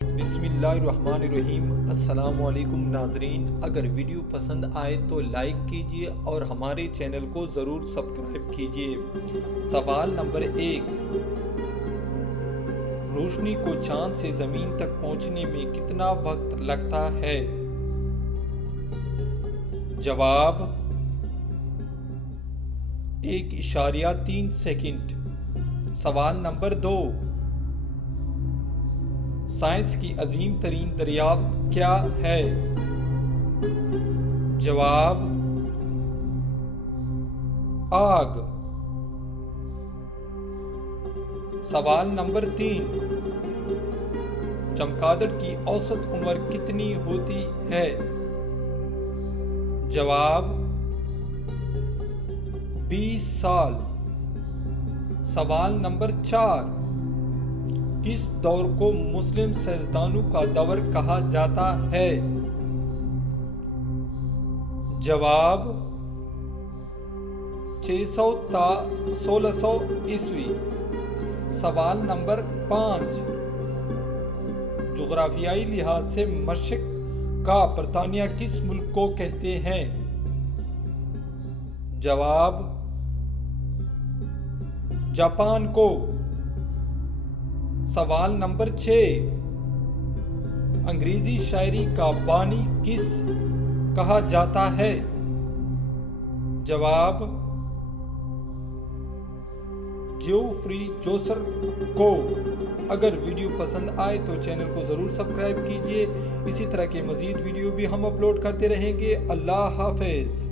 बिस्मिल्लाहिर्रहमानिर्रहीम। अस्सलामुअलैकुम नाजरीन, अगर वीडियो पसंद आए तो लाइक कीजिए और हमारे चैनल को ज़रूर सब्सक्राइब कीजिए। सवाल नंबर 1, रोशनी को चांद से ज़मीन तक पहुंचने में कितना वक्त लगता है? जवाब 1.3 सेकंड। सवाल नंबर 2, साइंस की अजीम तरीन दरियाफ्त क्या है? जवाब आग। सवाल नंबर 3, चमगादड़ की औसत उम्र कितनी होती है? जवाब 20 साल। सवाल नंबर 4, किस दौर को मुस्लिम सियासतदानों का दौर कहा जाता है? जवाब 600 ता 1600 ईस्वी। सवाल नंबर 5, जुग्राफियाई लिहाज से मशरिक का बरतानिया किस मुल्क को कहते हैं? जवाब जापान को। सवाल नंबर 6, अंग्रेजी शायरी का बानी किस कहा जाता है? जवाब जेओफ्री चौसर को। अगर वीडियो पसंद आए तो चैनल को ज़रूर सब्सक्राइब कीजिए। इसी तरह के मज़ीद वीडियो भी हम अपलोड करते रहेंगे। अल्लाह हाफ़िज़।